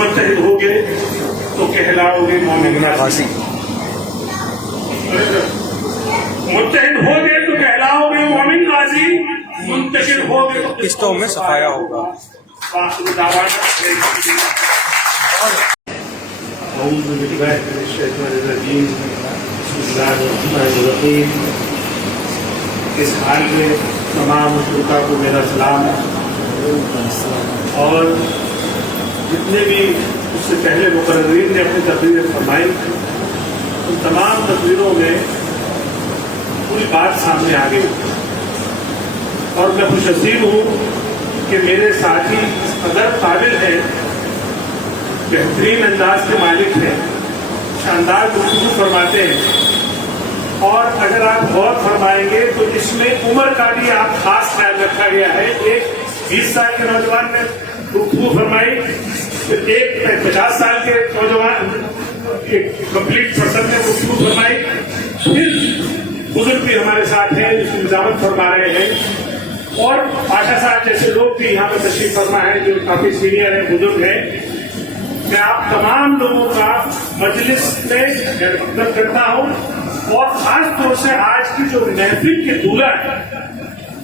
متحد ہوگے تو کہلاؤ گے مومن غازی، متحد ہوگے تو کہلاؤ گے مومن غازی، منتشر ہوگے تو قسطوں میں صفایا ہوگا۔ اعوذ باللہ من الشیطان الرجیم، بسم اللہ الرحمن الرحیم۔ اس حال میں تمام مشرکہ کو میرا سلام، اور جتنے بھی اس سے پہلے مقررین نے اپنی تقریریں فرمائی، ان تمام تقریروں میں پوری بات سامنے آ گئی، اور میں خوش نصیب ہوں کہ میرے ساتھی اس قدر قابل ہیں، بہترین انداز کے مالک ہیں، شاندار گفتگو فرماتے ہیں، اور اگر آپ غور فرمائیں گے تو اس میں عمر کا بھی آپ خاص خیال رکھا گیا ہے۔ ایک 20 سال کے نوجوان نے گفتگو فرمائی، پھر ایک 50 سال کے نوجوان ایک کمپلیٹ پرسن نے گفتگو فرمائی، پھر بزرگ بھی ہمارے ساتھ ہیں جس کی مزاحمت فرما رہے ہیں، اور پاشا صاحب جیسے لوگ بھی یہاں پہ تشریف فرما ہے جو کافی سینئر ہیں، بزرگ ہیں۔ میں آپ تمام لوگوں کا مجلس میں مقدم کرتا ہوں، اور خاص طور سے آج کی جو محفل کے دولہا ہے،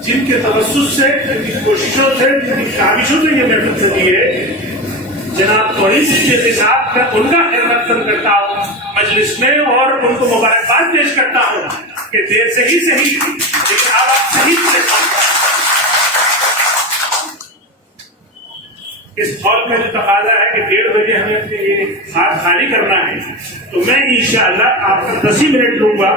جن کے توسط سے، جن کی کوششوں سے، جن کی کاوشوں سے یہ محفل چلی ہے، جناب توحید صدیقی صاحب، میں ان کا خیر مقدم کرتا ہوں مجلس میں، اور ان کو مبارکباد پیش کرتا ہوں کہ دیر سے ہی صحیح لیکن اب آپ صحیح سے اس ہال میں جو تقاضا ہے کہ 1:30 بجے ہمیں اپنے یہ ہاتھ خالی کرنا ہے، تو میں انشاءاللہ آپ کو 10 منٹ لوں گا،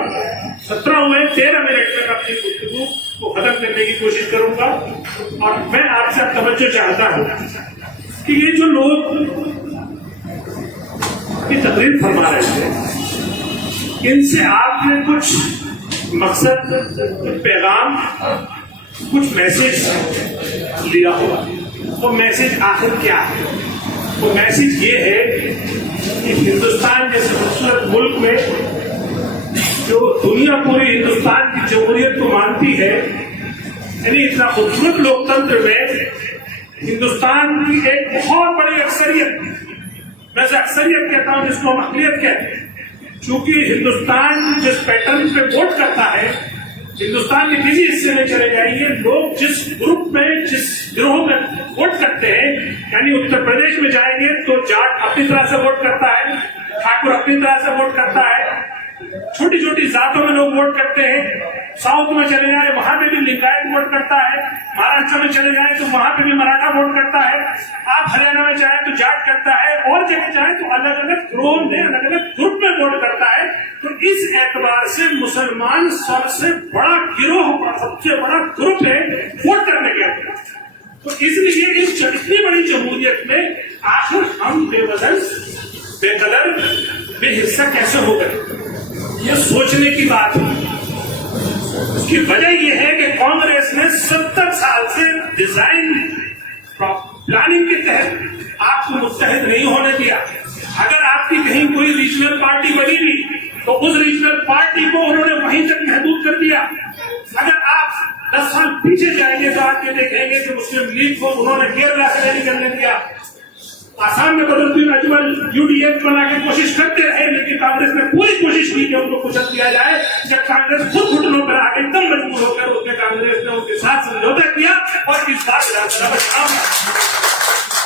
17 ہوئے، 13 منٹ تک اپنی گفتگو کو ختم کرنے کی کوشش کروں گا۔ اور میں آپ سے توجہ چاہتا ہوں کہ یہ جو لوگ اپنی تقریر فرما رہے تھے، ان سے آپ نے کچھ مقصد، کچھ پیغام، کچھ میسج لیا ہوگا۔ وہ میسج آخر کیا ہے؟ وہ میسج یہ ہے کہ ہندوستان جیسے خوبصورت ملک میں جو دنیا پوری ہندوستان کی جمہوریت کو مانتی ہے، یعنی اتنا خوبصورت لوکتنتر میں ہندوستان کی ایک بہت بڑی اکثریت، میں سے اکثریت کہتا ہوں جس کو ہم اقلیت کہتے ہیں، چونکہ ہندوستان جس پیٹرن پہ ووٹ کرتا ہے، ہندوستان کے کسی حصے میں چلے جائیے، لوگ جس گروپ میں، جس گروہ میں ووٹ کرتے ہیں، یعنی اتر پردیش میں جائیں گے تو جاٹ اپنی طرح سے ووٹ کرتا ہے، ٹھاکر اپنی طرح سے ووٹ کرتا ہے، چھوٹی چھوٹی ذاتوں میں لوگ ووٹ کرتے ہیں، ساؤتھ میں چلے جائیں وہاں پہ بھی لنگایت ووٹ کرتا ہے، مہاراشٹر میں چلے جائیں تو وہاں پہ بھی مراٹھا ووٹ کرتا ہے، آپ ہریانہ میں جائیں تو جاٹ کرتا ہے، اور جگہ جائیں تو الگ الگ گروہ میں، الگ الگ گروپ میں ووٹ کرتا ہے۔ تو اس اعتبار سے مسلمان سب سے بڑا گروہ، سب سے بڑا گروپ ہے ووٹ کرنے کے اعتبار سے۔ تو اس لیے اس اتنی بڑی جمہوریت میں آخر ہم بے وزن، بے قدر، بے حصہ کیسے ہو گئے، یہ سوچنے کی بات ہے۔ اس کی وجہ یہ ہے کہ کانگریس نے 70 سال سے ڈیزائن پلاننگ کے تحت آپ کو متحد نہیں ہونے دیا۔ اگر آپ کی کہیں کوئی ریجنل پارٹی بنی بھی تو اس ریجنل پارٹی کو انہوں نے وہیں تک محدود کر دیا۔ اگر آپ 10 سال پیچھے جائیں گے تو آپ یہ دیکھیں گے کہ مسلم لیگ کو انہوں نے کیرلا سے نہیں کرنے دیا، آسام میں بدلتی اجمل UDF بنا کے کوشش کرتے رہے، لیکن کانگریس نے پوری کوشش کی کہ ان کو کچل دیا جائے۔ جب کانگریس خود گھٹنوں پر آ کے ایک دم مجبور ہو کر اس نے کانگریس نے ان کے ساتھ سمجھوتا کیا، اور اس بات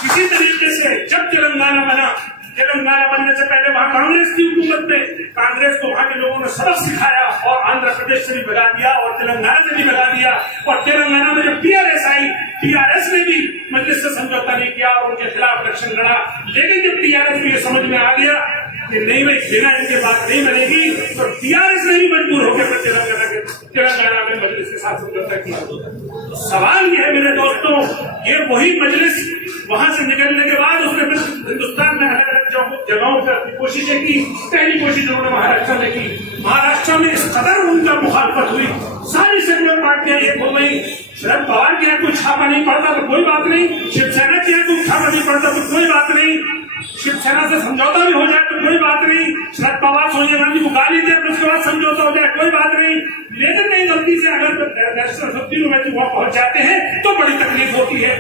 اسی طریقے سے جب تلنگانہ بنا، تلنگانہ بننے سے پہلے وہاں کانگریس کی حکومت میں کانگریس کو وہاں کے لوگوں نے سبق سکھایا، اور آندھرا پردیش سے بھی بھگا دیا، اور تلنگانہ سے بھی بھگا دیا، اور تلنگانہ میں جب TRS آئی، TRS نے بھی مجلس سے سمجھوتا نہیں کیا اور ان کے خلاف الیکشن لڑا۔ لیکن جب TRS کو یہ سمجھ میں آ گیا کہ نہیں بھائی بنا ان کے بات نہیں بنے گی، تو TRS نے بھی مجبور ہو کے تلنگانہ میں مجلس کے ساتھ سمجھوتا کیا۔ سوال یہ ہے میرے دوستوں، یہ وہی مجلس وہاں سے نکلنے کے بعد اس نے ہندوستان میں الگ الگ جگہوں پر کوششیں کی۔ پہلی کوشش انہوں نے مہاراشٹر میں کی، مہاراشٹر میں اس قدر ان کا مخالفت ہوئی، ساری سیکولر پارٹیاں ایک ہو گئی۔ شرد پوار کے یہاں کوئی چھاپا نہیں پڑتا تو کوئی بات نہیں، شیو سینا کے یہاں کوئی چھاپا نہیں پڑتا تو کوئی بات نہیں، شیو سینا سے سمجھوتا بھی ہو جائے تو کوئی بات نہیں، شرد پوار سونیا گاندھی کو گالی دے اس کے بعد سمجھوتا ہو جائے کوئی بات نہیں، لیکن نہیں غلطی سے اگر نیشنل اسمبلی میں وہاں پہنچ جاتے ہیں تو بڑی تکلیف ہوتی ہے۔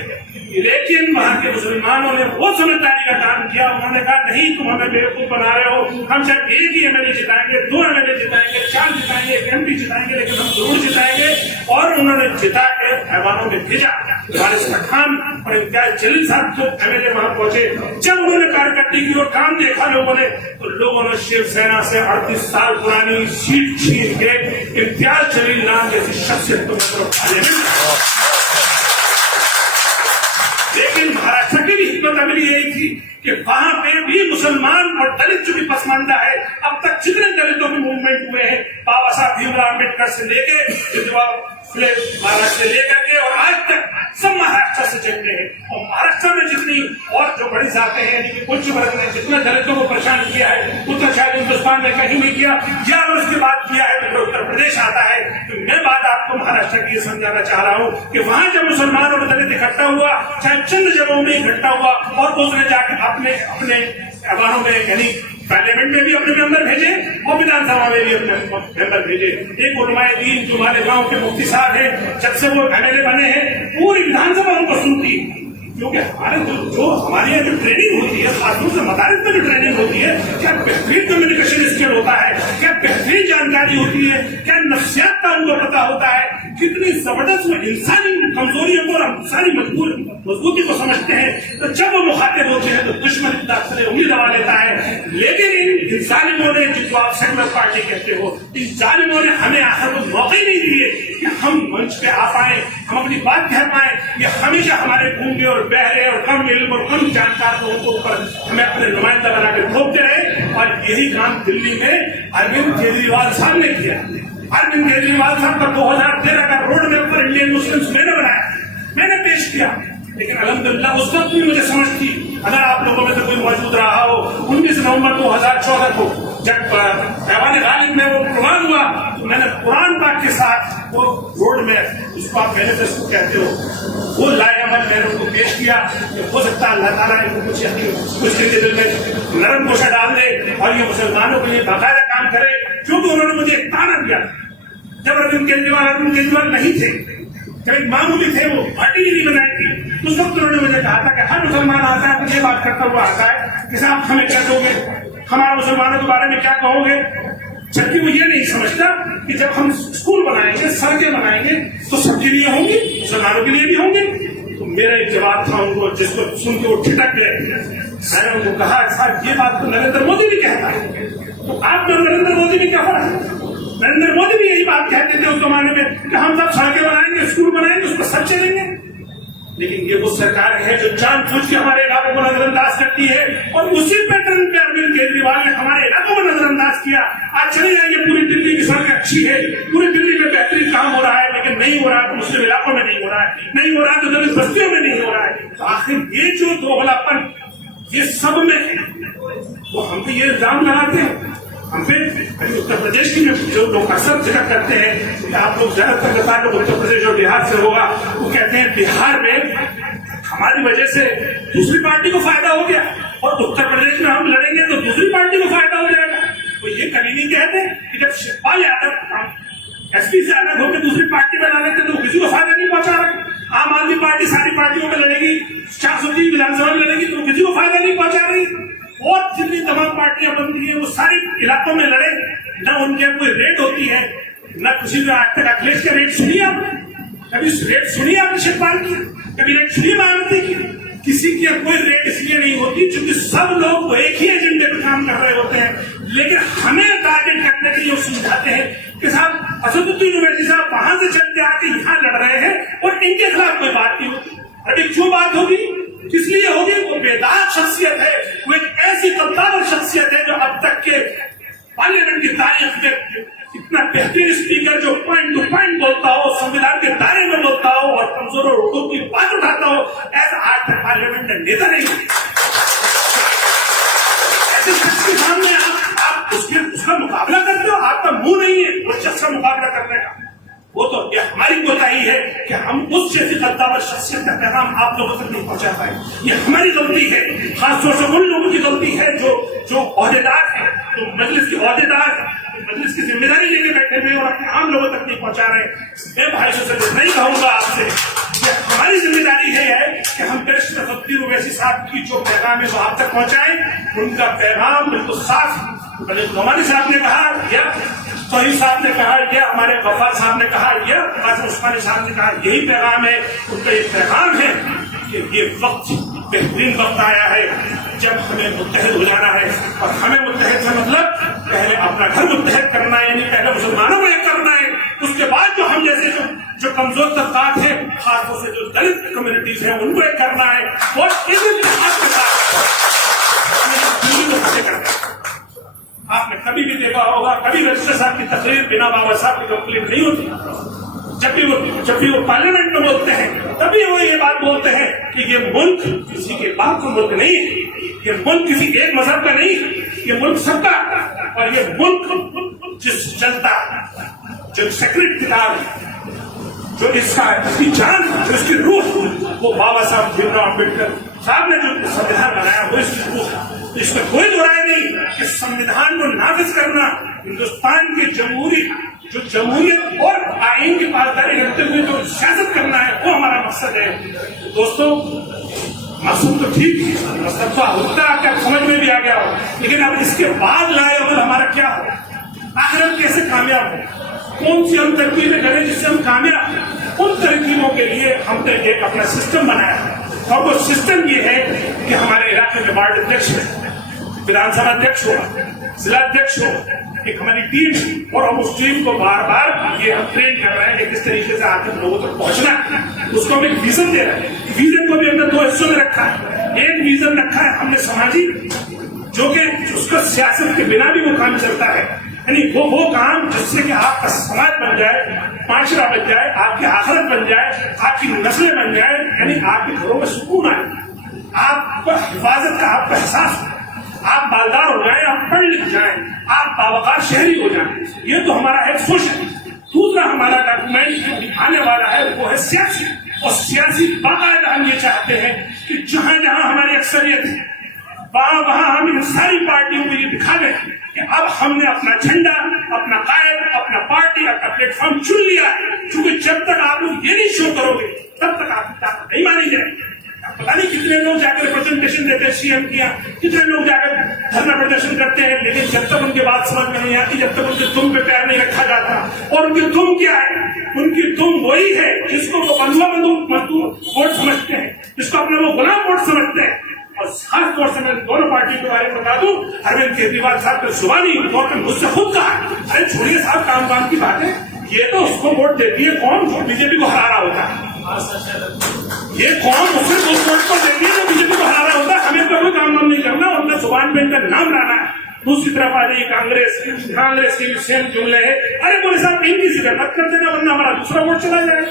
لیکن وہاں کے مسلمانوں نے وہ سمجھداری کا کام کیا. انہوں نے کہا نہیں تم ہمیں بیوقوف بنا رہے ہو, ہم صرف ایک ہی ایم ایل اے جتائیں گے, 2 ایم ایل اے جتائیں گے, 4 جتائیں گے, 1 MP جتائیں گے, لیکن ہم ضرور جتائیں گے. اور انہوں نے جتا کے ایوانوں میں بھیجا. وارث خان اور امتیاز جلیل صاحب جو ایم ایل اے وہاں پہنچے, جب انہوں نے کارکردگی کی اور کام دیکھا لوگوں نے, تو لوگوں نے شیو سینا سے 38 سال پرانی سیٹ چھین کے امتیاز جلیل نام جیسی شخصیت کو مطلب. لیکن مہاراشٹر کی بھی حکمت عملی یہی تھی کہ وہاں پہ بھی مسلمان اور دلت جو بھی پسماندہ ہے, اب تک جتنے دلتوں کے موومنٹ ہوئے ہیں بابا صاحب بھیم راؤ امبیڈکر سے لے کے مہاراشٹر سے لے کر کے اور آج تک سب مہاراشٹر سے چل رہے ہیں. اور مہاراشٹر میں جتنی اور جو بڑی ذاتیں ہیں, یعنی کہ کچھ ورگ نے جتنے دلتوں کو پریشان کیا ہے اتنا شاید ہندوستان میں کہیں نہیں کیا, یا اگر اس کی بات کیا ہے تو اتر پردیش آتا ہے. تو میں بات آپ کو مہاراشٹر کی یہ سمجھانا چاہ رہا ہوں کہ وہاں جب مسلمان اور دلت اکٹھا ہوا, چاہے چند جگہوں میں اکٹھا ہوا, اور اس نے جا کے اپنے ایوانوں میں یعنی پارلیمنٹ میں بھی اپنے ممبر بھیجے اور ودھان سبھا میں بھی اپنے ممبر بھیجے. ایک علماء دین جو ہمارے گاؤں کے مفتی صاحب ہیں, جب سے وہ ایم ایل اے بنے ہیں پوری ودھان سبھا ان کو سنتی, کیونکہ ہمارے جو ہمارے یہاں جو ٹریننگ ہوتی ہے, خاص طور سے مدارس میں جو ٹریننگ ہوتی ہے, کیا بہترین کمیونیکیشن اسکل ہوتا ہے, کیا بہترین جانکاری ہوتی ہے, کیا نفسیات کا ان کو پتا ہوتا ہے, کتنی زبردست وہ انسانی کمزوریوں کو اور انسانی مضبوطی کو سمجھتے ہیں. تو جب وہ مخاطب ہوتے ہیں تو دشمن سے انگلی دبا لیتا ہے. لیکن ان ظالموں نے, جن کو آپ سیکولر پارٹی کہتے ہو, ان ظالموں نے ہمیں آخر وہ موقع ہی نہیں دیے کہ ہم منچ پہ آ پائیں, ہم اپنی بات کہہ پائیں. یہ ہمیشہ ہمارے گونگے اور بہرے اور کم علم اور کم جانکار لوگوں کے اوپر ہمیں اپنے نمائندہ بنا کے تھوپتے رہے. اور یہی کام دلی میں اروند کیجریوال صاحب نے کیا. اروند کیجریوال صاحب کا 2013 کا روڈ میپ پر انڈین مسلمس میں نے بنایا, میں نے پیش کیا. لیکن الحمدللہ اس وقت بھی مجھے سمجھ تھی, اگر آپ لوگوں میں سے کوئی موجود رہا ہو 19 نومبر 2014 کو جب ایوان غالب میں وہ پروگرام ہوا, تو میں نے قرآن پاک کے ساتھ وہ روڈ میں, اس کو آپ مینیفیسٹو کہتے ہو, وہ لائے عمل میں نے ان کو پیش کیا. کہ ہو سکتا ہے اللہ تعالیٰ ان کو کچھ کے دل میں نرم گوشہ ڈال دے اور یہ مسلمانوں کے لیے باقاعدہ کام کرے. کیونکہ انہوں نے مجھے ایک تانا دیا جب اروند کیجریوال نہیں تھے, جب ایک معمولی تھے, وہ پارٹی نہیں بنائی تھی, اس وقت انہوں نے مجھے کہا تھا کہ ہر مسلمان آتا ہے تو یہ بات کرتا ہوا آتا ہے کہ صاحب ہمیں کیا کہو گے, ہمارے مسلمانوں کے بارے میں کیا کہو گے. جبکہ وہ یہ نہیں سمجھتا کہ جب ہم اسکول بنائیں گے, سڑکیں بنائیں گے, تو سب کے لیے ہوں گی, مسلمانوں کے لیے بھی ہوں گے. تو میرا ایک جواب تھا ان کو, جس کو سن کے وہ ٹھٹک گئے. میں نے ان کو کہا صاحب یہ بات تو نریندر مودی بھی کہتا ہے, تو آپ نے نریندر مودی بھی کہا ہے. نریندر مودی بھی یہی بات کہتے تھے اس زمانے میں کہ ہم سب سڑکیں بنائیں گے, اسکول بنائیں گے, اس پر سب چلیں گے. لیکن یہ وہ سرکار ہے جو جان بوجھ کے ہمارے علاقوں کو نظر انداز کرتی ہے, اور اسی پیٹرن پہ اروند کیجریوال نے ہمارے علاقوں کو نظر انداز کیا. آج چلے جائیں پوری دلی کی سڑک اچھی ہے, پوری دلی میں بہترین کام ہو رہا ہے, لیکن نہیں ہو رہا تو مسلم علاقوں میں نہیں ہو رہا ہے, نہیں ہو رہا تو دلت بستیوں میں نہیں ہو رہا ہے. تو آخر یہ جو دوغلاپن یہ سب میں ہے, وہ ہم پہ یہ الزام لگاتے ہیں. ہم پہ اتر پردیش کی جو لوگ اکثر ذکر کرتے ہیں کہ آپ لوگ زیادہ تر تعلق اتر پردیش اور بہار سے ہوگا, وہ کہتے ہیں بہار میں ہماری وجہ سے دوسری پارٹی کو فائدہ ہو گیا, اور اتر پردیش میں ہم لڑیں گے تو دوسری پارٹی کو فائدہ ہو جائے گا. وہ یہ کبھی نہیں کہتے کہ جب شیوپال یادو ایس پی سے الگ ہو کے دوسری پارٹی میں لا لیتے تو کسی کو فائدہ نہیں پہنچا رہے. عام آدمی پارٹی ساری پارٹیوں میں لڑے گی, 430 ودھان سبھا میں لڑے گی, تو کسی کو فائدہ نہیں پہنچا رہی. اور جتنی تمام پارٹیاں بنتی ہیں وہ ساری علاقوں میں لڑے, نہ ان کے کوئی ریٹ ہوتی ہے, نہ کسی نے آج تک اکھلیش کا ریٹ سنی آپ, کبھی ریٹ سنی آپ نے شیوپال کی, کبھی ریٹ سنی مایاوتی کی. کسی کی کوئی ریٹ اس لیے نہیں ہوتی کیونکہ سب لوگ وہ ایک ہی ایجنڈے پہ کام کر رہے ہوتے ہیں. لیکن ہمیں ٹارگیٹ کرنے کے لیے وہ سمجھاتے ہیں کہ صاحب اسدالدین اویسی صاحب وہاں سے چل کے آ کے یہاں لڑ رہے ہیں اور ان کے خلاف کوئی بات نہیں ہوتی. ابھی کیوں بات ہوگی, کس لیے ہوگی؟ وہ بیدار شخصیت ہے, وہ ایک ایسی قدار شخصیت ہے جو اب تک کے پارلیمنٹ کی تاریخ میں اتنا بہترین اسپیکر جو پوائنٹ ٹو پوائنٹ بولتا ہو, سنویدھان کے دائرے میں بولتا ہو اور کمزور اور حقوق کی بات اٹھاتا ہو, ایسا آج تک پارلیمنٹ میں نیتا نہیں ہے. ایسے شخص کے سامنے آپ اس کا مقابلہ کرتے ہو, آپ کا منہ نہیں ہے اس شخص کا مقابلہ کرنے کا. وہ تو یہ ہماری کوتاہی ہے کہ ہم اس جیسی قدار شخصیت کا پیغام آپ لوگوں تک نہیں پہنچا پائے. یہ ہماری غلطی ہے, خاص طور سے ان لوگوں کی غلطی ہے جو عہدیدار ہیں, جو مجلس کے عہدیدار ہیں, مجلس کی ذمہ داری لے کے بیٹھے ہوئے اور اپنے عام لوگوں تک نہیں پہنچا رہے. میں بھائی سے نہیں کہوں گا آپ سے ہماری ذمہ داری ہے کہ ہم بیرسٹر تقدیر اویسی صاحب کی جو پیغام ہے وہ آپ تک پہنچائیں. ان کا پیغام بالکل صاف. نعمانی صاحب نے کہا یا توحید صاحب نے کہا یا ہمارے غفار صاحب نے کہا یا قاسم عثمانی صاحب نے کہا, یہی پیغام ہے. ان کا یہ پیغام ہے کہ یہ وقت بہترین وقت آیا ہے جب ہمیں متحد ہو جانا ہے. اور ہمیں متحد سے مطلب پہلے اپنا گھر متحد کرنا ہے, یعنی پہلے مسلمانوں کو ایک کرنا ہے. اس کے بعد جو ہم جیسے جو کمزور طبقات ہیں, خاص طور سے جو دلت کمیونٹیز ہیں, ان کو ایک کرنا ہے. اور اس اتحاد کے ساتھ کرنا ہے. آپ نے کبھی بھی دیکھا ہوگا, کبھی بیرسٹر صاحب کی تقریر بنا بابا صاحب کی کمپلیٹ نہیں ہوتی. جب بھی وہ پارلیمنٹ میں بولتے ہیں تبھی وہ یہ بات بولتے ہیں کہ یہ ملک کسی کے باپ کا ملک نہیں ہے, یہ ملک کسی ایک مذہب کا نہیں ہے, یہ ملک سب کا. اور یہ ملک جس چلتا جو سیکرٹ کتاب ہے, جو اس کی جان, جو اس کی روح, وہ بابا صاحب بھیمراؤ امبیڈکر صاحب نے جو سمویدھان بنایا وہ اس کی روح ہے. اس میں کوئی دو رائے نہیں کہ سمویدھان کو نافذ کرنا ہندوستان کی جمہوریت اور آئین کی پاسداری رکھتے ہوئے جو سیاست کرنا ہے وہ ہمارا مقصد ہے. دوستوں, مقصد تو ٹھیک ہے, مقصد تو ہوتا ہے کہ سمجھ میں بھی آ گیا ہو, لیکن اب اس کے بعد لائے عمل ہمارا کیا ہو, آخرت کیسے کامیاب ہو, کون سی ہم ترکیبیں کریں جس سے ہم کامیاب ہیں. ان ترکیبوں کے لیے ہم نے ایک اپنا سسٹم بنایا ہے. اور وہ سسٹم یہ ہے کہ ہمارے علاقے میں وارڈ ادھیکش ہے, ودھان سبھا ادھیکش ہوا, ضلع ادھیکش ہو, ایک ہماری ٹیم ہے. اور ہم اس ٹیم کو بار بار یہ ہم ٹرین کر رہے ہیں کہ کس طریقے سے آخر لوگوں تک پہنچنا ہے. اس کو ہم ایک ویژن دے رہے ہیں. ویژن کو بھی ہم نے دو حصوں میں رکھا ہے. ایک ویژن رکھا ہے ہم نے سماجی, جو کہ اس کا سیاست کے بنا بھی وہ کام چلتا ہے, یعنی وہ کام جس سے کہ آپ کا سماج بن جائے, معاشرہ بن جائے, آپ کی آخرت بن جائے, آپ کی نسلیں بن جائیں, یعنی آپ کے گھروں میں سکون آئے, آپ کو حفاظت کا آپ کا احساس ہو, آپ مالدار ہو جائیں, آپ پڑھ لکھ جائیں, آپ باوقار شہری ہو جائیں. یہ تو ہمارا ایک سوچ ہے. دوسرا ہمارا ڈاکومنٹ جو آنے والا ہے وہ ہے سیاسی. اور سیاسی باقاعدہ ہم یہ چاہتے ہیں کہ جہاں جہاں ہماری اکثریت ہے وہاں ہم ان ساری پارٹیوں کو یہ دکھا دیں کہ اب ہم نے اپنا جھنڈا, اپنا قائد, اپنا پارٹی, اپنا پلیٹ فارم چن لیا ہے. کیونکہ جب تک آپ لوگ یہ نہیں شو کرو گے تب تک آپ کی طاقت نہیں مانی جائے گی. پتا نہیں کتنے لوگ جا کر ریپرزنٹیشن دیتے ہیں سی ایم کیا, کتنے لوگ جا کر دھرنا پردرشن کرتے ہیں, لیکن جب تک ان کی بات سمجھ میں نہیں آتی, جب تک ان کے تم پہ پیر نہیں رکھا جاتا. اور ان کی تم کیا ہے, ان کی تم وہی ہے جس کو وہ بندوا مزدور ووٹ سمجھتے ہیں, جس کو اپنا وہ غلام ووٹ سمجھتے ہیں. اور خاص طور سے میں دونوں پارٹی کے بارے میں بتا دوں, اروند کیجریوال صاحب نے زبانی طور پر مجھ سے خود کہا, ارے چھوڑیے صاحب کام کی بات ہے, یہ تو اس کو ووٹ دیتی ہے کون جو بی جے پی کو ہرا رہا ہوتا ہے. یہ کون اسے اس ووٹ کو دیتی ہے جو بی جے پی کو ہرا رہا ہوتا ہے. ہمیں تو کوئی کام نہیں کرنا, اور اپنے زبان پہ ان کا نام لانا ہے. دوسری طرف آ جائیے کانگریس کے سیم جملے ہے, ارے بولے صاحب ان کی ذکر مت کر دینا ورنہ ہمارا دوسرا ووٹ چلا جائے.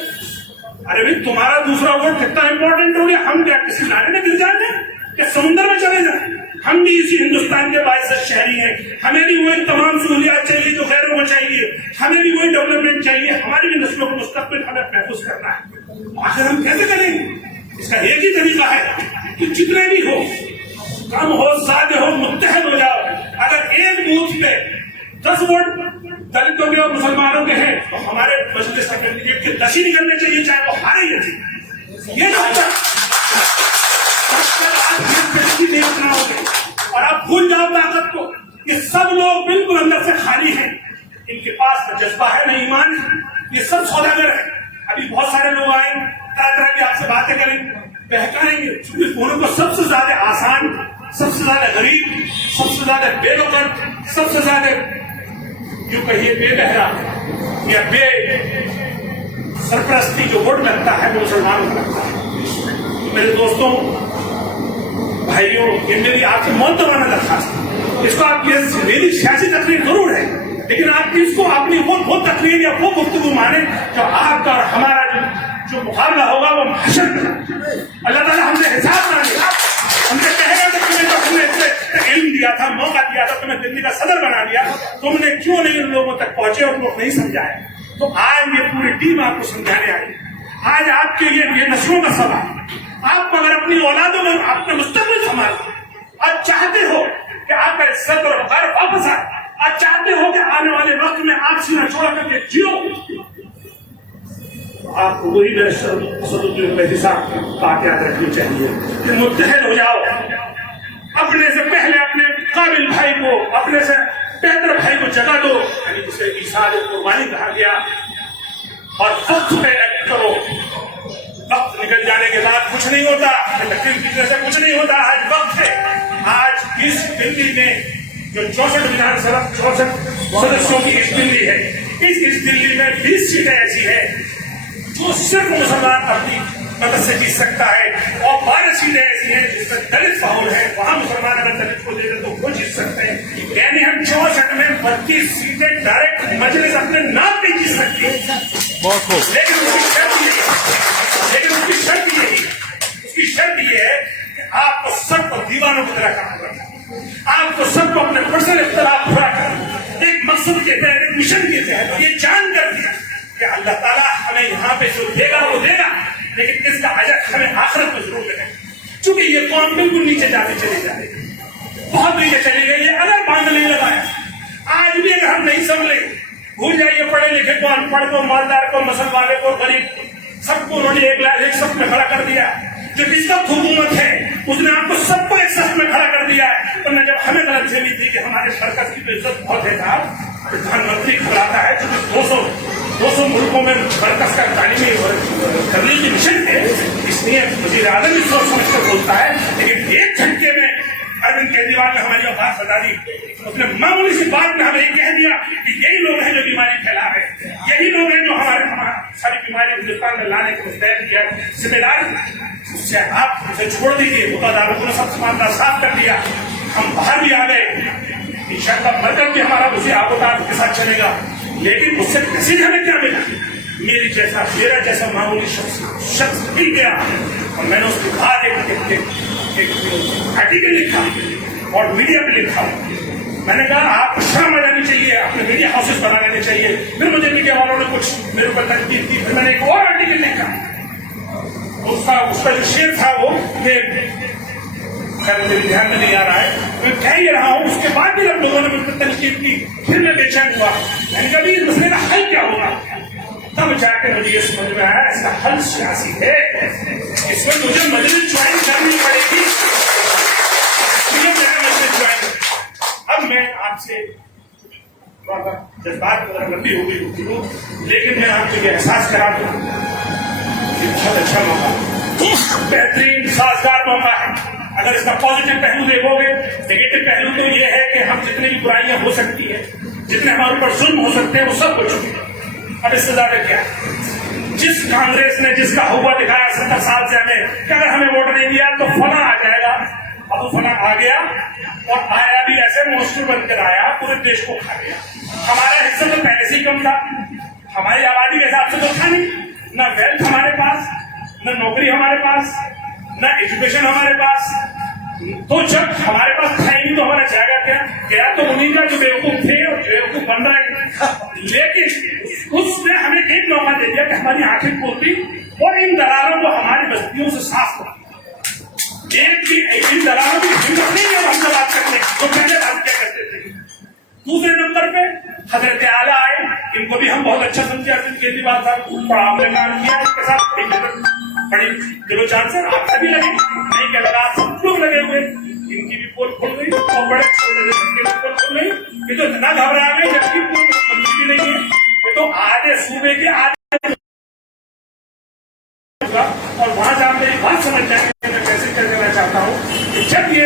ارے بھائی تمہارا دوسرا ووٹ کتنا امپورٹنٹ ہو گیا, ہم کیا کسی نعرے میں گر جائیں گے کہ سمندر میں چلے جائیں. ہم بھی اسی ہندوستان کے باعث شہری ہیں, ہمیں بھی وہی تمام سہولیات چاہیے جو غیروں کو چاہیے, ہمیں بھی وہی ڈیولپمنٹ چاہیے, ہماری بھی نسلوں کو مستقبل ہمیں محفوظ کرنا ہے. آخر ہم کیسے کریں گے؟ اس کا ایک ہی طریقہ ہے کہ جتنے بھی ہو, کم ہو زیادہ ہو, متحد ہو جاؤ. اگر ایک بوتھ پہ 10 ووٹ دلتوں کے اور مسلمانوں کے ہیں تو ہمارے مجلس کے کینڈیڈیٹ کے 10 ہی نکلنے چاہیے, چاہے وہ ہارے یا جیتے. یہ دیکھنا ہوگا. اور آپ بھول جاؤ طاقت کو, یہ سب لوگ بالکل اندر سے خالی ہیں, ان کے پاس نہ جذبہ ہے نہ ایمان ہے, یہ سب سوداگر ہیں. ابھی بہت سارے لوگ آئیں, طرح طرح کی آپ سے باتیں کریں, بہکائیں گے. ان کو سب سے زیادہ آسان, سب سے زیادہ غریب, سب سے زیادہ بے وقت, سب سے زیادہ یوں کہیے بے بہرا یا بے سرپرستی جو ووٹ لگتا ہے وہ مسلمانوں کو لگتا ہے. میرے دوستوں, بھائیوں, یہ میری آپ سے معتبرانہ درخواست ہے. اس کو آپ میری سیاسی تقریر ضرور ہے, لیکن آپ اس کو اپنی وہ تقریر یا وہ گفتگو مانیں جو آپ کا اور ہمارا جو مقابلہ ہوگا وہ حشر میں. اللہ تعالیٰ ہم سے حساب نہ لے, ہم سے کہے گا کہ تمہیں تو ہم نے علم دیا تھا, موقع دیا تھا, تمہیں دلی کا صدر بنا لیا, تم نے کیوں نہیں ان لوگوں تک پہنچے اور لوگ نہیں سمجھائے. تو آج یہ پوری ٹیم آپ کو سمجھانے آئی. آج آپ کے یہ نسلوں کا سوال, آپ اگر اپنی اولادوں میں اپنے مستقبل سنبھال, آپ چاہتے ہو کہ آپ کا عزت اور وقار واپس آئے, آپ چاہتے ہو کہ آنے والے وقت میں آپ سینہ چھوڑ کر کے جیو, آپ کو وہی میرے اسدالدین اویسی صاحب کی بات یاد رکھنی چاہیے کہ متحد ہو جاؤ، اپنے سے پہلے اپنے قابل بھائی کو، اپنے سے بہتر بھائی کو جگہ دو، یعنی جسے ایثار قربانی کہا گیا، اور وقت پہ ایکٹ کرو۔ وقت نکل جانے کے بعد کچھ نہیں ہوتا، تقریر کی وجہ سے کچھ نہیں ہوتا۔ آج وقت ہے، آج اس دلی میں جو 64 وزارت 64 سدسیوں کی اس دلی ہے، اس دلی میں 20 سیٹیں ایسی ہیں جو صرف مسلمان اپنی مدد سے جیت سکتا ہے، اور 12 سیٹیں ایسی ہیں جس میں دلت فاؤل ہے، وہاں مسلمان اگر دلت کو دے دے تو وہ جیت سکتے ہیں۔ یعنی ہم 64 میں 32 سیٹیں ڈائریکٹ مجلس اپنے نام پہ جیت سکتی ہے، لیکن اس کی شرط یہ ہے، اس کی شرط یہ ہے کہ آپ کو سب کو دیوانوں کی طرح کام کرنا، آپ کو سب کو اپنے پرسنل اختلاف پورا کرنا، ایک مقصد کے تحت، ایک مشن کے تحت، یہ جان کر دیا کہ اللہ تعالیٰ ہمیں یہاں پہ جو دے گا وہ دے گا، لیکن اس کا اجر ہمیں آخرت میں ضرور ملے گا۔ چونکہ یہ قوم بالکل نیچے جاتے چلی جا رہی ہے، بہت نیچے چلی گئی ہے۔ اگر باندھ نہیں لگایا، آج بھی اگر ہم نہیں سنبھلے، بھول جائیے پڑھے لکھے کو، ان پڑھ کو، مالدار کو، مسلمان والے کو، غریب، سب کو انہوں نے ایک سب میں کھڑا کر دیا۔ جو اس وقت حکومت ہے اس نے آپ کو سب کو ایک سب میں کھڑا کر دیا ہے، ورنہ جب ہمیں غلط فہمی تھی کہ ہمارے سرکس کی عزت بہت ہے صاحب، پردھان منتری کھڑاتا ہے جو 200 ملکوں میں مرکز کا تعلیمی کرنے کی مشن ہے، اس لیے وزیر اعظم بھی سوچ سمجھ کر بولتا ہے، لیکن ایک جھٹکے میں اروند کیجریوال نے ہماری اوقات بتا دی، اس نے معمولی سی بات میں ہمیں یہ کہہ دیا کہ یہی لوگ ہیں جو بیماری پھیلا رہے ہیں، یہی لوگ ہیں جو ہماری ساری بیماری ہندوستان میں لانے کو مستعد کیا، ذمہ دار اس سے آپ اسے چھوڑ دیجیے۔ مقداروں نے سب معاملہ صاف کر دیا، ہم باہر بھی آ گئے، انشاءاللہ مرکز بھی ہمارا اسی آبوتاب کے ساتھ چلے گا، لیکن اس سے میسج ہمیں کیا ملا؟ میرا جیسا معمولی شخص مل گیا، اور میں نے اس کے بعد ایک آرٹیکل لکھا اور میڈیا پہ لکھا، میں نے کہا آپ کو شرم آ جانی چاہیے، اپنے میڈیا ہاؤسز بنا لینے چاہیے۔ پھر مجھے میڈیا والوں نے کچھ میرے اوپر تنقید کی، پھر میں نے ایک اور آرٹیکل لکھا، اس کا جو شعر تھا وہ خیر میرے دھیان میں نہیں آ رہا ہے، میں کہہ ہی رہا ہوں، اس کے بعد بھی جب لوگوں نے مجھ پر تنقید کی، پھر میں بے چین ہوا، میں نے کہا اس مسئلے کا حل کیا ہوگا؟ تب جا کے مجھے یہ سمجھ میں آیا اس کا حل سیاسی ہے، اس میں مجھے مجلس جوائن کرنی پڑے گی، اب میں آپ سے جذبات لمبی ہو گئی، لیکن میں آپ کو یہ احساس کرا دوں کہ بہت اچھا موقع، بہترین سازگار موقع ہے۔ اگر اس کا پازیٹو پہلو دیکھو گے، نیگیٹو پہلو تو یہ ہے کہ ہم جتنی بھی برائیاں ہو سکتی ہیں، جتنے ہمارے اوپر ظلم ہو سکتے ہیں، وہ سب ہو چکے ہیں۔ اب اس سے زیادہ کیا ہے؟ جس کانگریس نے جس کا ہوا دکھایا 70 سال سے ہمیں کہ اگر ہمیں ووٹ نہیں دیا تو فلاں آ جائے گا، اب وہ فلاں آ گیا، اور آیا بھی ایسے مونسٹر بن کر آیا، پورے دیش کو کھا گیا۔ ہمارا حصہ تو پہلے سے ہی کم تھا، ہماری آبادی کے حساب سے تو تھا نہیں، نہ ویلتھ ہمارے پاس، نہ نوکری ہمارے پاس، نہ ایجوکیشن ہمارے پاس، تو جب ہمارے پاس تھا ہی نہیں تو ہمارا جائے گا کیا؟ گیا تو انہیں کا جو بیوقوف تھے اور جو بیوقوف بن رہے ہیں، لیکن اس نے ہمیں ایک موقع دے دیا کہ ہماری آنکھیں کھولتی اور ان دلالوں کو ہماری بستیوں سے صاف کر، ان دلالوں کی ہمت نہیں ہے ہم سے بات کرنے تو پہلے بات کیا کرتے تھے۔ دوسرے نمبر پہ حضرت اعلیٰ آئے، ان کو بھی ہم بہت اچھا سمجھے، اروند کیجریوال صاحب بڑا آپ نے کام کیا، اس کے ساتھ بڑی دلو جان سے آپ سبھی لگے، نہیں کہ لگا سب لوگ لگے ہوئے، ان کی بھی پول کھل گئی اور بڑے پول کھل گئی، یہ تو اتنا گھبرا گئے جبکہ منتری بھی نہیں ہے، یہ تو آدھے صوبے کے آدھے، اور وہاں سے آپ میری بات سمجھ جائیں گے، میں کیسے کر دینا چاہتا ہوں کہ جب یہ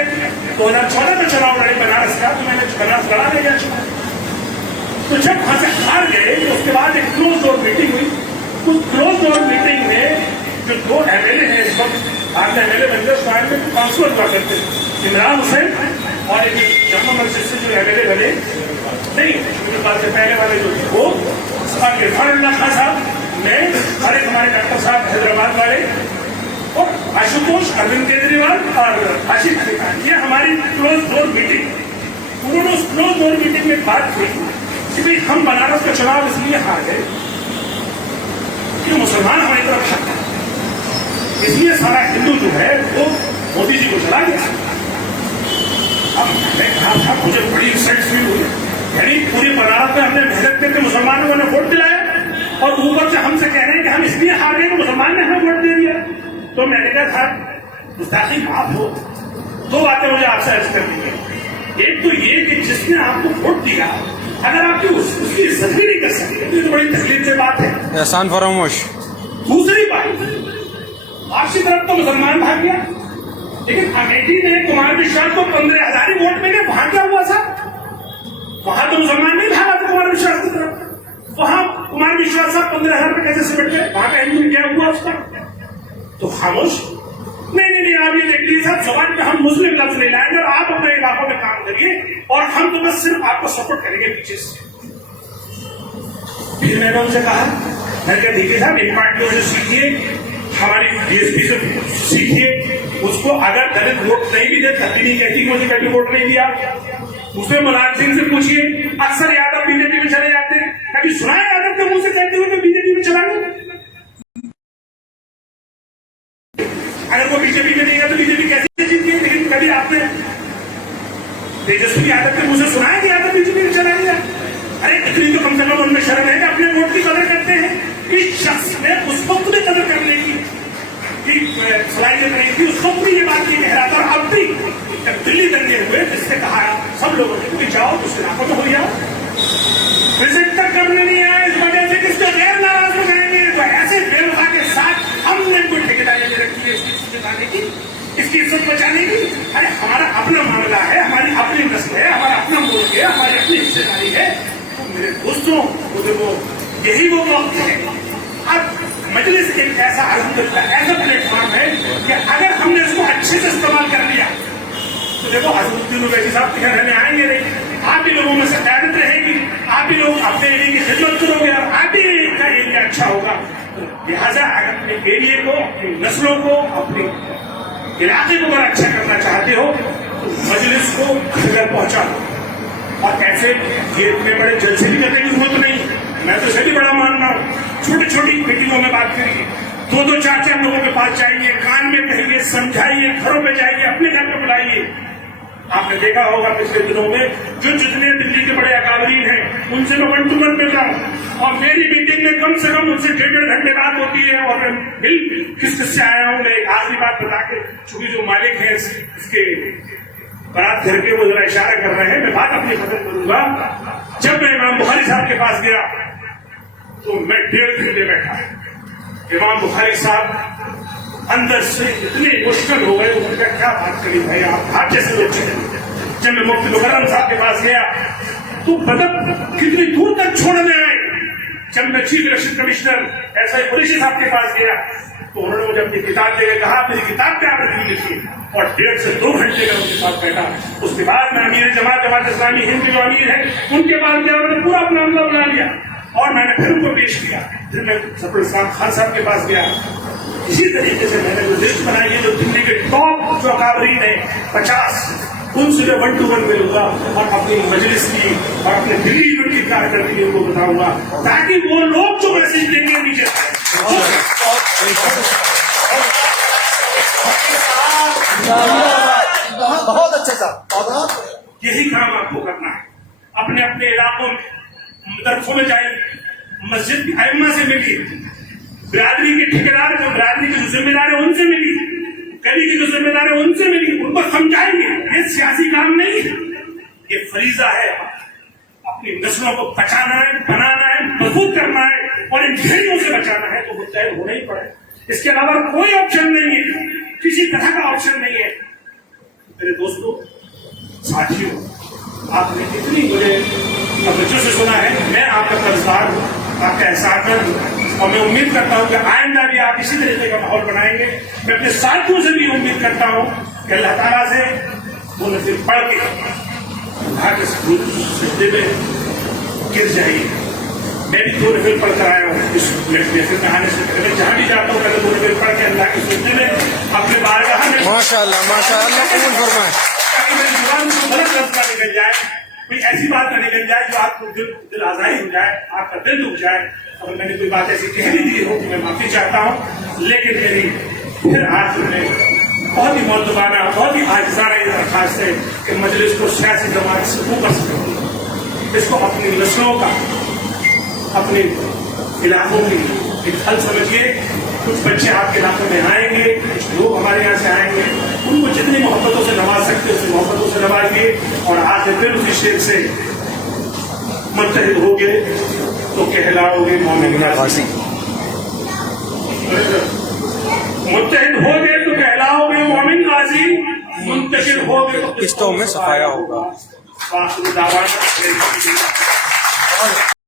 2014 میں چناؤ لڑے بنارس کا، تو میں نے بنارس لڑا دے گیا چناؤ، تو جب وہاں سے ہار گئے تو اس کے بعد ایک کلوز ڈور میٹنگ ہوئی، اس کلوز ڈور میٹنگ میں جو 2 ایم ایل اے ہیں اس وقت، آج ایم ایل اے بن گئے، اس ٹائم میں کاؤنسلر ہوا کرتے تھے، عمران حسین اور ایک جامع مسجد سے جو ایم ایل اے بنے، نہیں میرے پاس سے پہلے والے جو تھے وہ عرفان اللہ خان صاحب، میں اور ایک ہمارے ڈاکٹر صاحب حیدرآباد والے، اور آشوتوش، اروند کیجریوال اور آشیش علی خان، یہ ہماری کلوز ڈور میٹنگ، انہوں نے اس کلوز ڈور میٹنگ میں بات کی کہ بھائی ہم بنارس کا چناؤ اس لیے ہار گئے کہ مسلمان ہماری طرف حق ہے، اس لیے سارا ہندو جو ہے وہ مودی جی کو چلا گیا۔ اب میں نے کہا تھا مجھے بڑی ایکسائٹ فیل ہوئی، یعنی پوری بنارس میں ہم نے محنت کر کے مسلمانوں نے ووٹ دلایا، اور اوپر سے ہم سے کہہ رہے ہیں کہ ہم اس لیے ہار گئے کہ مسلمان نے ہمیں ووٹ دے دیا. تو میں نے کہا تھا مستقل آپ ہو, دو باتیں مجھے آپ سے عرض کرنی ہے. ایک تو یہ کہ جس نے آپ کو ووٹ دیا اگر آپ کی اس کی عزت بھی نہیں کر سکتے تو یہ تو بڑی تکلیف کی بات ہے. احسان فراموش. دوسری بات, آپ کی طرف تو مسلمان بھاگ گیا, لیکن امیٹھی نے کمار وشواس کو 15,000 ووٹ ملے. وہاں کیا ہوا صاحب؟ وہاں تو مسلمان نہیں بھاگا تھا کمار وشواس کی طرف. وہاں کمار وشواس صاحب 15,000 پہ کیسے سمٹ گئے؟ وہاں کا ہندو کیا ہوا اس کا؟ تو خاموش. نہیں آپ یہ دیکھ لیجیے صاحب, زبان پہ ہم مسلم لفظ نہیں لائیں گے اور آپ اپنے علاقوں میں کام کریے اور ہم تو بس صرف آپ کو سپورٹ کریں گے پیچھے سے. پھر میں نے ان سے کہا, میں کہا دیکھیے صاحب ایک پارٹیوں سے سیکھیے, ہماری بی ایس پی سے سیکھیے. اس کو اگر دلت ووٹ نہیں بھی دے کبھی نہیں کہتی کہ مجھے کبھی ووٹ نہیں دیا. اسے ملائم سنگھ سے پوچھیے, اکثر یادو بی جے پی میں چلے جاتے ہیں, کبھی سنا ہے یادو کے منہ سے کہتے ہوئے کہ بی جے پی میں چلا گیا؟ اگر وہ بی جے پی میں نہیں گیا تو بی جے پی کیسے جیت گئی؟ لیکن کبھی آپ نے تیجسوی یادو کے منہ سے سنا ہے کہ یادو بی جے پی میں چلا گیا؟ ارے اتنی تو کم سے کم ان میں شرم ہے کہ اپنے ووٹ کی قدر کرتے ہیں. اس شخص نے اس وقت بھی قدر کرنے کی صلاحیت نہیں تھی, اس وقت بھی یہ بات نہیں کہہ رہا تھا. اور اب بھی جب دلی دنگے ہوئے جس نے کہا سب لوگوں نے کہ جاؤ اس علاقوں میں ہو جاؤ, وزٹ تک کرنے نہیں آئے, اس وجہ سے کس کو غیر ناراض ہو گئے گے. تو ایسے بے وفا کے ساتھ ہم نے کوئی ٹھیکیداری نہیں رکھی ہے اس کی عزت بچانے کی, اس کی عزت بچانے کی. ارے ہمارا اپنا معاملہ ہے, ہماری اپنی نسل ہے, ہمارا اپنا ملک ہے, ہماری اپنی حصے داری ہے. میرے دوستوں وہ یہی وہ وقت ہے. اب مجلس ایک ایسا الحمدللہ ایسا پلیٹ فارم ہے کہ اگر ہم نے اس کو اچھے سے استعمال کر لیا تو دیکھو حضرت الدین اویسی صاحب کے گھر ہمیں آئیں گے نہیں, آپ بھی لوگوں میں سے قیادت رہے گی, آپ بھی لوگ اپنے ایریے کی خدمت کرو گے اور آپ بھی کا ایریا اچھا ہوگا. لہٰذا اگر اپنے ایریے کو, اپنی نسلوں کو, اپنے علاقے کو اگر اچھا کرنا چاہتے ہو تو مجلس کو گھر پہنچاؤ. اور ایسے یہ اتنے بڑے جلسے بھی کرنے کی ضرورت نہیں, میں تو اسے بھی بڑا مان رہا ہوں. چھوٹی چھوٹی میٹنگوں میں بات کریے, 2-2 4-4 لوگوں کے پاس جائیے, کان میں کہیے, سمجھائیے, گھروں پہ جائیے, اپنے گھر پہ بلائیے. آپ نے دیکھا ہوگا پچھلے دنوں میں جو جتنے دلی کے بڑے اکابرین ہیں ان سے میں 1 to 1 مل رہا ہوں اور میری میٹنگ میں کم سے کم ان سے 1.5 گھنٹے بات ہوتی ہے. اور میں کس سے آیا ہوں, میں ایک آخری بات بتا کے, چونکہ جو مالک ہیں اس کے بارات گھر کے وہ ذرا اشارہ کر رہے ہیں, میں بات اپنی ختم کروں گا. جب میں امام بخاری صاحب کے پاس گیا تو میں 1.5 گھنٹے بیٹھا. امام بخاری صاحب اندر سے اتنے مشکل ہو گئے, ان کا کیا بات کری بھائی, آپ جیسے لوگ چلے. جب میں مفتی مکرم صاحب کے پاس گیا تو مطلب کتنی دور تک چھوڑنے آئے. جب میں چیف الیکشن کمشنر ایسا ہی قریشی صاحب کے پاس گیا تو انہوں نے مجھے اپنی کتاب دے کے کہا میری کتاب پہ آپ نے لکھی, اور 1.5 سے 2 گھنٹے کا ان کے ساتھ بیٹھا. اس کے بعد میں امیر جماعت اسلامی ہند جو امیر ہے ان کے پاس گیا, انہوں نے پورا اپنا عملہ بنا لیا اور میں نے پھر ان کو پیش کیا. پھر میں سفر اسلام خان صاحب کے پاس گیا. اسی طریقے سے میں نے جو لسٹ بنائی ہے جو دلی کے ٹاپ جو اکابرین ہیں 50, ان سے میں 1 to 1 ملوں گا اور اپنی مجلس کی اور اپنے دلی یونٹ کی کارکردگی کو بتاؤں گا تاکہ وہ لوگ جو میسج دیں گے نیچے بہت اچھا صاحب. یہی کام آپ کو کرنا ہے. اپنے اپنے علاقوں میں مدرسوں میں جائیں, مسجد کی ائمہ سے ملیے, برادری کے ٹھیکیدار جو برادری کے جو ذمہ دار ہیں ان سے ملی, گلی کی جو ذمہ دار ہیں ان سے ملی, ان کو سمجھائیں گے. یہ سیاسی کام نہیں ہے, یہ فریضہ ہے. اپنی نسلوں کو بچانا ہے, بنانا ہے, مضبوط کرنا ہے اور ان ڈھیریوں سے بچانا ہے تو متحد ہونا ہی پڑے. اس کے علاوہ کوئی آپشن نہیں ہے, کسی طرح کا آپشن نہیں ہے. میرے دوستوں, ساتھیوں, آپ نے اتنی مجھے توجہ سے سنا ہے, میں آپ کا قرضدار ہوں, آپ کا احسان مند ہوں اور میں امید کرتا ہوں کہ آئندہ بھی آپ اسی طریقے کا ماحول بنائیں گے. میں اپنے ساتھیوں سے بھی امید کرتا ہوں کہ اللہ تعالیٰ سے وہ نظر پڑھ کے کہا کہ سجدے میں گر جائیے. میں بھی 2 نفل پڑھ کر آیا ہوں اس محفل میں آنے سے پہلے. جہاں بھی جاتا ہوں پہلے 2 نفل پڑھ کے اللہ کے سجدے میں اپنے بارگاہ میں ماشاءاللہ ماشاءاللہ قبول فرمائیں. تاکہ میری زبان سے غلط لفظ نہ نکل جائے, کوئی ایسی بات نہ نکل جائے جو آپ کو دل آزاری ہو جائے, آپ کا دل دکھ جائے. اور میں نے کوئی بات ایسی کہہ بھی دی ہو کہ میں معافی چاہتا ہوں, لیکن میری پھر آخر میں بہت ہی مؤدبانہ, بہت ہی عاجزانہ یہ درخواست ہے کہ مجلس کو سیاسی جماعت سے اوپر سے اس کو اپنی نسلوں کا, اپنی علاقوں کی ایک حل سمجھیے. کچھ بچے آپ کے علاقوں میں آئیں گے, کچھ لوگ ہمارے یہاں سے آئیں گے, ان کو جتنی محبتوں سے نواز سکتے اسے محبتوں سے نوازیے, اور آگے پھر اسی شیر سے متحد ہوگے تو کہلاؤ گے مومن غازی. متحد ہوگے تو کہلاؤ گے مومن غازی, منتشر ہوگے تو قسطوں میں سفایا ہوگا. آخر دعوانا